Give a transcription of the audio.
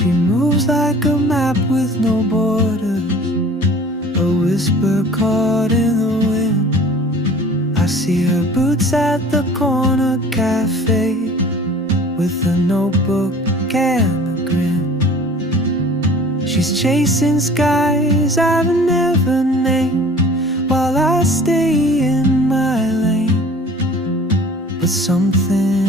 She moves like a map with no borders, a whisper caught in the wind. I see her boots at the corner cafe, with a notebook and a grin. She's chasing skies I've never named, while I stay in my lane. But something